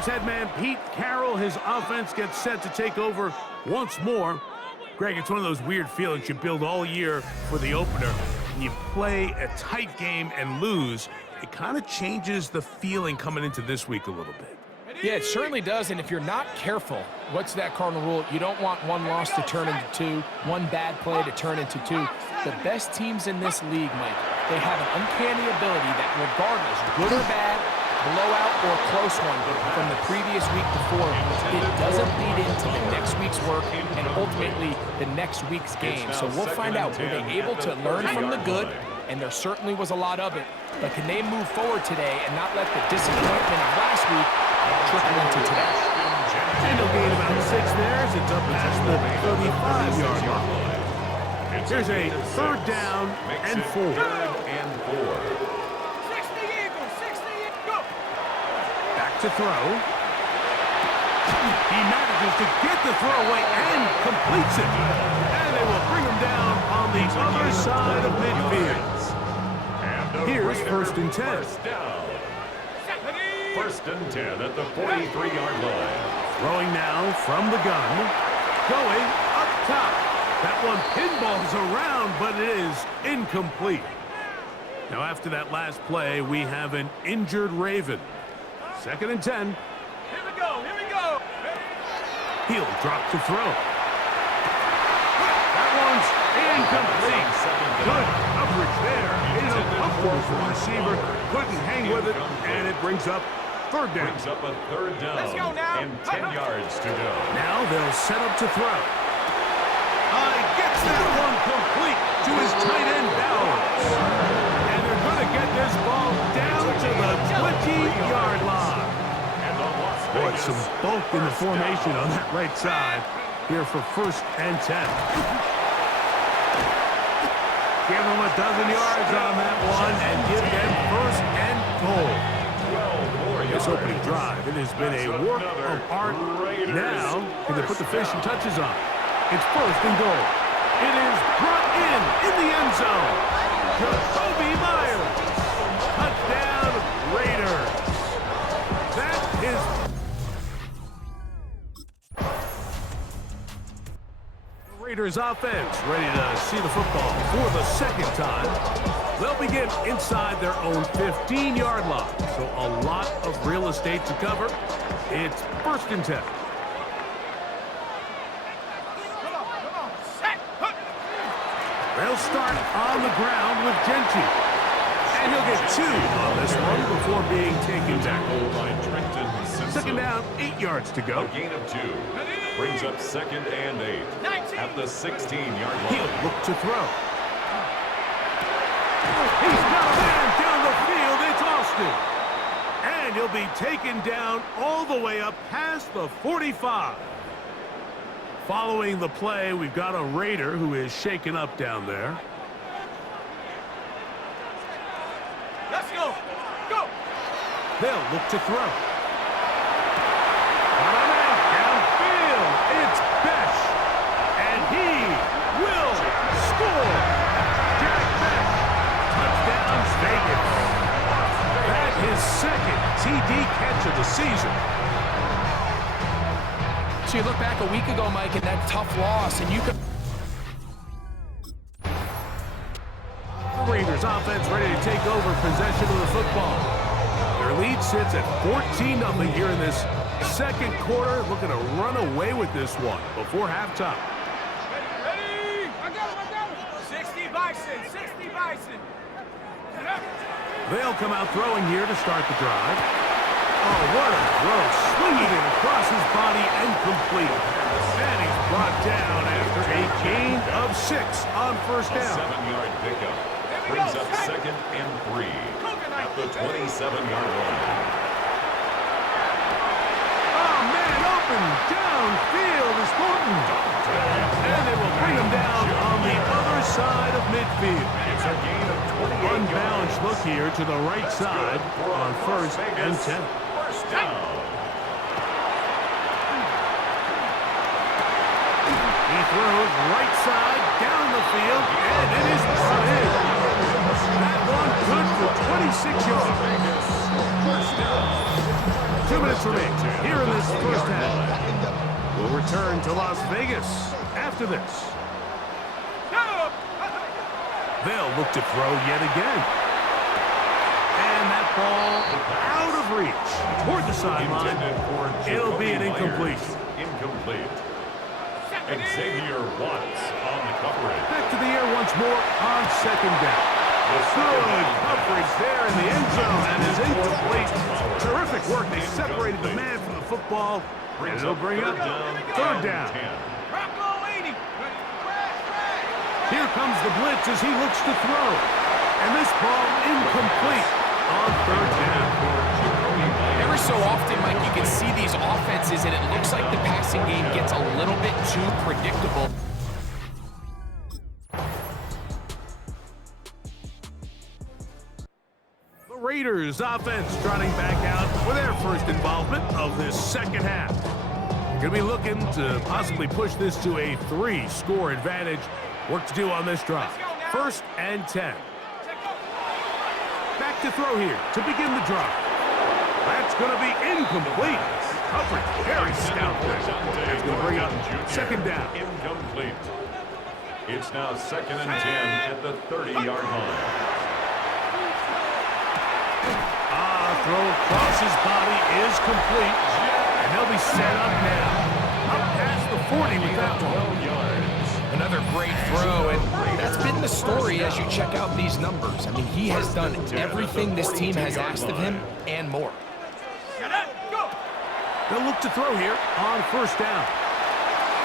Here's headman Pete Carroll. His offense gets set to take over once more. Greg, it's one of those weird feelings you build all year for the opener. When you play a tight game and lose, it kind of changes the feeling coming into this week a little bit. Yeah, it certainly does, and if you're not careful, what's that cardinal rule? You don't want one loss to turn into two, one bad play to turn into two. The best teams in this league, Mike, they have an uncanny ability that regardless, good or bad, blowout or close one from the previous week before, it doesn't lead into the next week's work and ultimately the next week's game. So we'll find out, were they able to learn from the good? And there certainly was a lot of it, but can they move forward today and not let the disappointment of last week trickle into today? And they'll gain about 6 there as it's up past the 35-yard line. Here's a 3rd down and 4. 3rd and 4. Back to throw. He manages to get the throw away and completes it. And they will bring him down on the other side of midfield. Here's 1st and 10. First and 10 at the 43-yard line. Throwing now from the gun. Going up top. That one pinballs around, but it is incomplete. Now after that last play, we have an injured Raven. 2nd and 10. Here we go, here we go. He'll drop to throw. That one's incomplete. Good coverage there. It's uncomfortable for the receiver. Couldn't hang with it, and it brings up 3rd down. Brings up a 3rd down. Let's go now. And 10 yards to go. Now they'll set up to throw. Gets that one complete to his tight end, Bowers. And they're going to get this ball down to the 20-yard line. Boy, some bulk in the formation on that right side here for 1st and 10. Give them a dozen yards on that one and give them 1st and goal. This opening drive, it has been a work of art. Now, can they put the finishing touches on? It's 1st and goal. It is brought in the end zone. Jacoby Myers. Touchdown, Raiders. That is... Raiders offense ready to see the football for the 2nd time. They'll begin inside their own 15-yard line. So a lot of real estate to cover. It's 1st and 10. They'll start on the ground with Genty. And he'll get 2 on this one before being taken back. By Trenton Simpson. 2nd down, 8 yards to go. A gain of 2. Brings up 2nd and 8. At the 16-yard line. He'll look to throw. He's got a man down the field. It's Austin. And he'll be taken down all the way up past the 45. Following the play, we've got a Raider who is shaken up down there. Let's go. Go. They'll look to throw. On a man downfield. It's Besh. And he will score. Jack Besh. Touchdown, Vegas. That is 2nd TD catch of the season. So you look back a week ago, Mike, and that tough loss, and you could... Raiders offense ready to take over possession of the football. Their lead sits at 14-0 here in this 2nd quarter. Looking to run away with this one before halftime. Ready? I got him. 60 Bison, 60 Bison. They'll come out throwing here to start the drive. Oh, what a throw. Swinging it across his body and complete. And he's brought down after a gain of 6 on 1st down. 7-yard pickup. Brings up 2nd and 3. At the 27-yard line. Oh, man, open downfield is Thornton. And they will bring him down on the other side of midfield. It's a gain of 28 Unbalanced look here to the right side on 1st and 10. 1st down. He throws right side down the field, and it is brought in. That one good for 26 yards. 2 minutes remain here in this first half. We'll return to Las Vegas after this. They'll look to throw yet again. And that ball out of reach toward the sideline. It'll be an incompletion. Incomplete. Xavier Watts on the coverage. Back to the air once more on second down. Good coverage there in the end zone. That is incomplete. Terrific work. They separated the man from the football. And it'll bring up third down. Here comes the blitz as he looks to throw. And this ball incomplete on third down. Every so often, Mike, you can see these offenses, and it looks like the passing game gets a little bit too predictable. The Raiders offense trotting back out for their first involvement of this second half. Going to be looking to possibly push this to a 3-score advantage. Work to do on this drive. 1st and 10. Back to throw here to begin the drive. That's going to be incomplete. Coverage very stout there. That's going to bring up second down. Incomplete. It's now 2nd and 10 at the 30-yard line. Throw across his body is complete. And they'll be set up now. Up past the 40 with that one. Another great throw, and that's been the story as you check out these numbers. I mean, he has done everything this team has asked of him and more. They'll look to throw here on 1st down.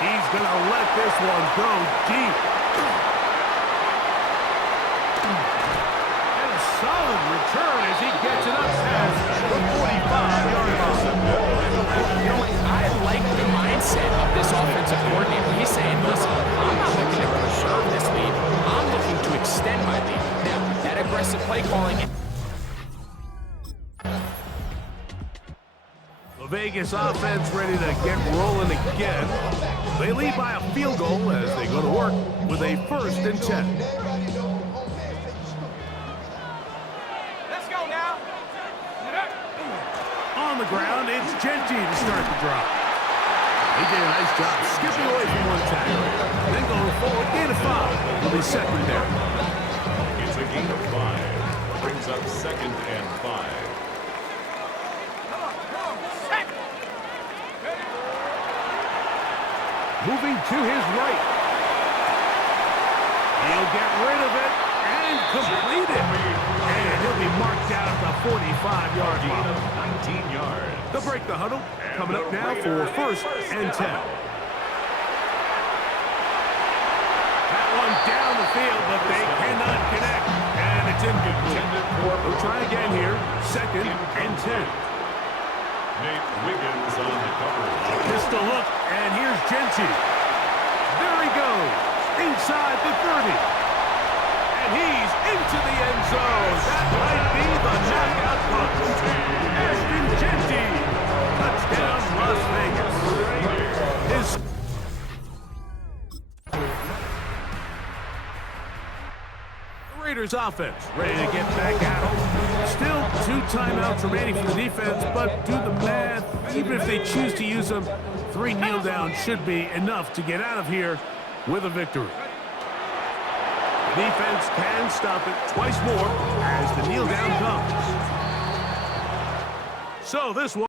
He's going to let this one go deep. And a solid return as he gets it up past the 45-yard line. I like the mindset of this offensive coordinator. He's saying, listen, I'm not looking to preserve this lead. I'm looking to extend my lead. Now, that aggressive play calling... The Vegas offense ready to get rolling again. They lead by a field goal as they go to work with a 1st and 10. Let's go now. On the ground, it's Genty to start the drive. He did a nice job skipping away from one tackle. Then going forward, gain of 5. He'll be second there. It's a gain of 5. Brings up 2nd and 5. Moving to his right. He'll get rid of it and complete it. And he'll be marked down at the 45-yard line. 19 yards. They'll break the huddle. Coming up now for 1st and 10. That one down the field, but they cannot connect. And it's incomplete. We'll try again here. 2nd and 10. Nate Wiggins on the coverage. Pistol look, and here's Genty. There he goes, inside the 30. And he's into the end zone. That might be the knockout punch. Ashton Genty. Touchdown, Las Vegas. His Raiders offense ready to get back at it. Still 2 timeouts remaining for the defense, but do the math. Even if they choose to use them, 3 kneel downs should be enough to get out of here with a victory. The defense can stop it twice more as the kneel down comes. So this one.